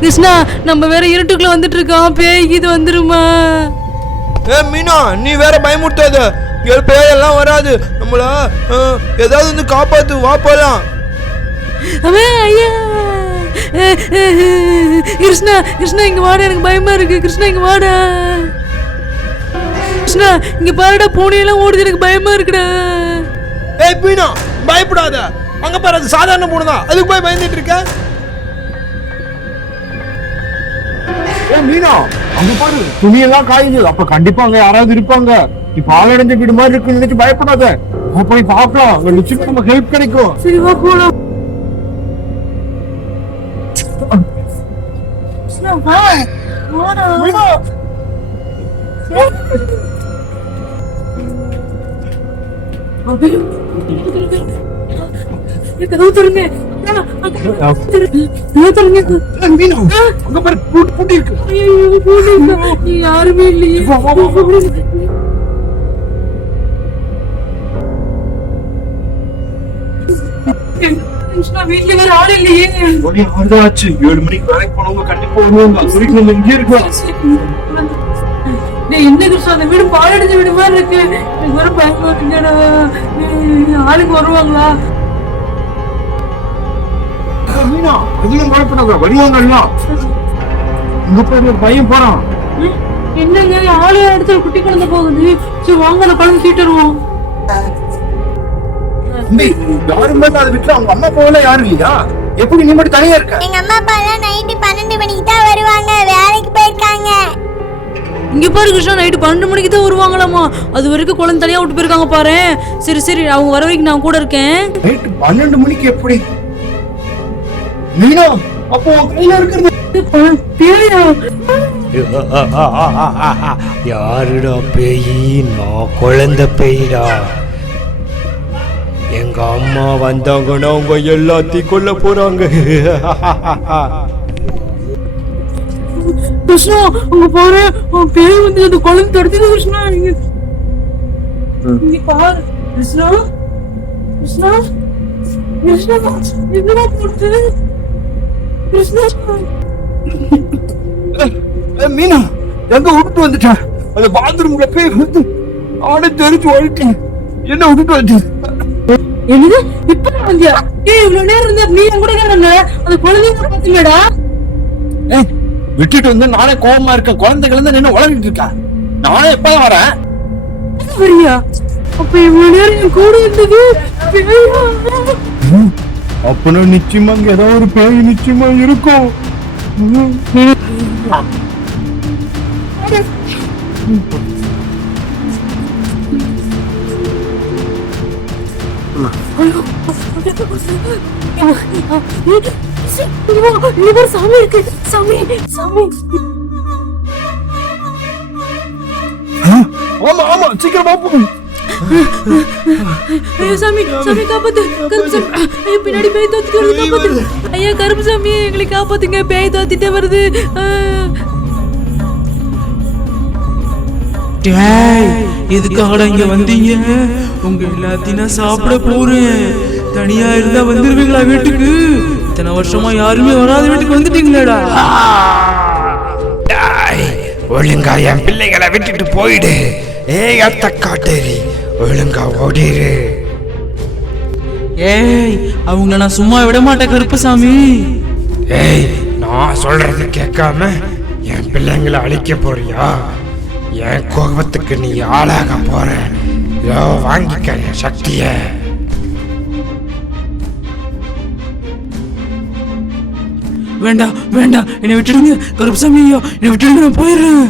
கிருஷ்ணா நம்ம வேற இருட்டுக்குள்ள வந்துட்டு இருக்கோம், பேய் இது வந்துருமா? மீனா நீ வேற பயமுறுத்தாத, பேயெல்லாம் வராது, நம்மள ஏதாவது வந்து காப்பாத்து, வா போலாம். ஐயா கிருஷ்ணா கிருஷ்ணா இங்க வாடா, எனக்கு பயமா இருக்கு. கிருஷ்ணா இங்க வாடா. கிருஷ்ணா இங்க பாருடா, பூனையெல்லாம் ஓடுது, எனக்கு பயமா இருக்குடா. ஏய் மீனா பயப்படாத, அங்க பாரு அது சாதாரண பூனை தான், அதுக்கு போய் பயந்துட்டு இருக்க. மீனா அங்க பாரு துணியெல்லாம் காயுது, அப்ப கண்டிப்பா அங்க யாராவது இருப்பாங்க. இப்ப ஆளடைஞ்ச வீடு மாதிரி இருக்குன்னு நினைச்சு பயப்படாத, போய் பாக்கலாம், நிச்சயமா நமக்கு ஹெல்ப் கிடைக்கும். சரி வா போலாம். யாருமே இல்லையே. வீட்டுல வேற ஆள் இல்லையே. 7 மணிக்கு வேலைக்கு போனவங்க கண்டிப்பா வருவாங்க. இங்கே இருக்கலாம். என்ன கிருஷ்ணா, அந்த வீடு பாழடைஞ்ச வீடு மாதிரி இருக்கு, எனக்கு வர பயமா இருக்குடா. ஆளுக்கு வருவாங்களா? மீனா அதிகம் பயப்படாத, வருவாங்கல்ல. இங்க போய் ஒரு பையன் போறான். என்னங்க ஆளு இடத்துல குட்டி குழந்தை போகுது. சரி வாங்க அந்த குழந்தை சீட்டு வருவோம். யாருமே அது வீட்டுல அவங்க அம்மா அப்பாவெல்லாம் யாரும் இல்லையா? எப்படி நீ மட்டும் தனியா இருக்க? எங்க அம்மா அப்பா எல்லாம் நைட்டு 12 மணிக்கு தான் வருவாங்க, வேலைக்கு போயிருக்காங்க. இங்க பாரு கிருஷ்ணா, நைட்டு 12 மணிக்கு தான் வருவாங்களாமா. அது வரைக்கும் குழந்தை தனியா விட்டு போயிருக்காங்க பாரு. சரி சரி, அவங்க வர வரைக்கும் நான் கூட இருக்கேன். நைட்டு 12 மணிக்கு எப்படி? மீனா அப்போ கையில இருக்கிறது பேயா? யாருடா பேயி? நான் குழந்தை பேயிடா. எங்க அம்மா வந்தாங்கன்னா அவங்க எல்லாத்தையும் கொல்ல போறாங்க. கிருஷ்ணா உங்க பாரு, பேய் வந்து அந்த குழந்தை தடுத்து. கிருஷ்ணா இங்க பாரு. கிருஷ்ணா கிருஷ்ணா கிருஷ்ணா என்னடா போட்டு? கிருஷ்ணா மீனா எங்க விட்டுட்டு வந்துட்டேன்? அந்த பாத்ரூம்ல போய் வந்து ஆடை தெரிஞ்சு ஓடிட்டேன். என்ன விட்டுட்டு வந்து? என்னது இப்ப வந்தியா? இவ்வளவு நேரம் இருந்தா நீ என் கூட இருந்த, அந்த குழந்தைங்க பாத்தீங்கடா. விட்டுட்டு வந்து நானே கோபமா இருக்கேன். குழந்தைகள் இருந்து என்ன உளறிட்டு இருக்கா? நானே எப்பதான் வரேன்? வரியா? அப்ப இவ்வளவு நேரம் என் கூட இருந்தது அப்பனா நிச்சயமா அங்க ஏதாவது ஒரு பேய் நிச்சயமா இருக்கும். சாமி இருக்கு. சாமி சாமி. ஆமா ஆமா, சீக்கிரம் பாப்போம். ஐயா சாமி, சாமி காப்பாத்து. கருப்புசாமி ஐயா, பின்னாடி பேய் தோத்திட்டு வருது, காப்பாத்து. ஐயா கருப்புசாமி எங்களை காப்பாத்துங்க, பேய் தோத்திட்டே வருது. எதுக்காக இங்க வந்தீங்க? உங்க எல்லாத்தையும் நான் சாப்பிட போறேன். தனியா இருந்தா வந்துருவீங்களா வீட்டுக்கு? இத்தனை வருஷமா யாருமே வராத வீட்டுக்கு வந்துட்டீங்களேடா. ஒழுங்கா என் பிள்ளைகளை விட்டுட்டு போயிடு. ஏய் அத்த காட்டேரி, ஒழுங்கா ஓடிரு. ஏய் அவங்கள நான் சும்மா விட மாட்டேன் கருப்பசாமி. ஏய் நான் சொல்றது கேட்காம என் பிள்ளைங்களை அழிக்க போறியா? என் கோபத்துக்கு நீ ஆளாக போற. வாங்கிக்க என் சக்திய. வேண்டாம் வேண்டாம், என்னை விட்டுடுங்க கருப்பசாமி. ஐயா என்னை விட்டுடுங்க, நான் போயிடுறேன்.